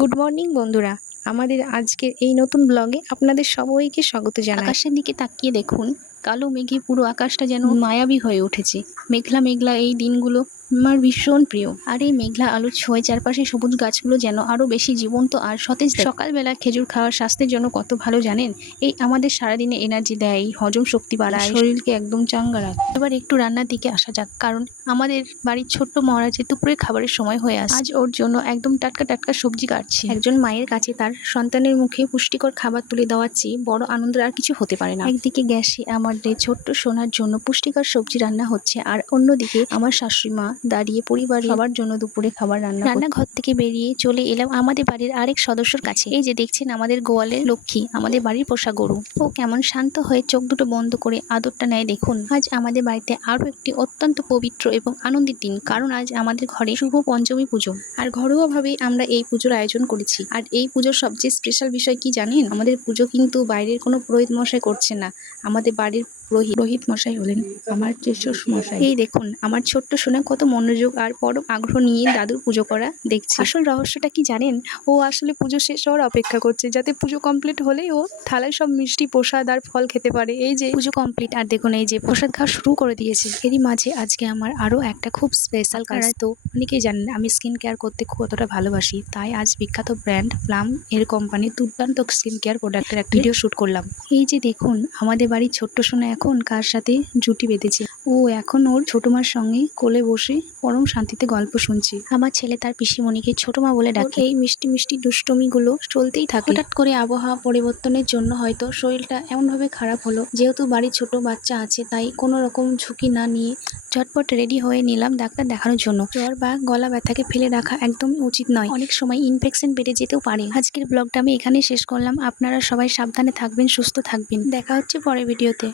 Good morning বন্ধুরা, আমাদের আজকের এই নতুন ব্লগে আপনাদের সবাইকে স্বাগত জানাই। আকাশের দিকে তাকিয়ে দেখুন, কালো মেঘে পুরো আকাশটা যেন মায়াবী হয়ে উঠেছে। মেঘলা মেঘলা এই দিনগুলো আমার ভীষণ প্রিয়। আর এই মেঘলা আলোর ছোঁয়ায় চারপাশে সবুজ গাছগুলো যেন আরো বেশি জীবন্ত আর সতেজ। সকালবেলা খেজুর খাওয়া স্বাস্থ্যের জন্য কত ভালো জানেন। এই আমাদের সারাদিনে এনার্জি দেয়, হজম শক্তি বাড়ায়, শরীরকে একদম চাঙ্গা রাখে। এবার একটু রান্নার দিকে আসা যাক, কারণ আমাদের বাড়ির ছোট্ট মহারাজের দুপুরের খাবারের সময় হয়ে আসে। আজ ওর জন্য একদম টাটকা টাটকা সবজি কাটছি। একজন মায়ের কাছে তার সন্তানের মুখে পুষ্টিকর খাবার তুলে দেওয়ার চেয়ে বড় আনন্দের আর কিছু হতে পারে না। একদিকে গ্যাসে আমাদের ছোট্ট সোনার জন্য পুষ্টিকর সবজি রান্না হচ্ছে, আর অন্যদিকে আমার শাশুড়ি মা দাঁড়িয়ে পরিবার সবার জন্য দুপুরে খাবার রান্নাঘর থেকে বেরিয়ে চলে এলাম আমাদের বাড়ির আরেক সদস্যর কাছে। এই যে দেখছেন আমাদের গোয়ালের লক্ষ্মী, আমাদের বাড়ির পোষা গরু। ও কেমন শান্ত হয়ে চোখ দুটো বন্ধ করে আদরটা নেয় দেখুন। আজ আমাদের বাড়িতে আরো একটি অত্যন্ত পবিত্র এবং আনন্দের দিন, কারণ আজ আমাদের ঘরে শুভ পঞ্চমী পুজো। আর ঘরোয়াভাবেই আমরা এই পুজোর আয়োজন করেছি। আর এই পুজোর সবচেয়ে স্পেশাল বিষয় কি জানেন? আমাদের পুজো কিন্তু বাইরের কোনো পুরোহিত মশাই করছে না, আমাদের বাড়ির পুরোহিত মশাই হলেন আমার শ্বশুর মশাই। এই দেখুন আমার ছোট্ট সোনা কত মনোযোগ আর পরম আগ্রহ নিয়ে দাদুর পুজো করা দেখছে। আসল রহস্যটা কি জানেন? ও আসলে পুজো শেষ হওয়ার অপেক্ষা করছে, যাতে পুজো কমপ্লিট হলেই ও থালায় সব মিষ্টি প্রসাদ আর ফল খেতে পারে। এই যে পুজো কমপ্লিট, আর দেখুন এই যে প্রসাদ খাওয়া শুরু করে দিয়েছে। এরই মাঝে আজকে আমার আরো একটা খুব স্পেশাল কাজ। তো অনেকেই জানেন আমি স্কিন কেয়ার করতে কতটা ভালোবাসি, তাই আজ বিখ্যাত ব্র্যান্ড প্লাম এর কোম্পানির দুর্দান্ত স্কিন কেয়ার প্রোডাক্টের একটা ভিডিও শুট করলাম। এই যে দেখুন আমাদের বাড়ির ছোট্ট সোনা এখন কার সাথে জুটি বেঁধেছে। ও এখন ওর ছোট মার সঙ্গে কোলে বসে পরম শান্তিতে গল্প শুনছে। আমার ছেলে তার পিসিমণিকে ছোট মা বলে ডাকে। এই মিষ্টি মিষ্টি দুষ্টমিগুলো চলতেই থাকে। হঠাৎ করে আবহাওয়া পরিবর্তনের জন্য হয়তো শরীরটা এমনভাবে খারাপ হলো, যেহেতু বাড়ির ছোট বাচ্চা আছে তাই কোনো রকম ঝুঁকি না নিয়ে ঝটপট রেডি হয়ে নিলাম ডাক্তার দেখানোর জন্য। জ্বর বা গলা ব্যথাকে ফেলে রাখা একদমই উচিত নয়, অনেক সময় ইনফেকশন বেড়ে যেতেও পারে। আজকের ব্লগটা আমি এখানেই শেষ করলাম। আপনারা সবাই সাবধানে থাকবেন, সুস্থ থাকবেন। দেখা হচ্ছে পরের ভিডিওতে।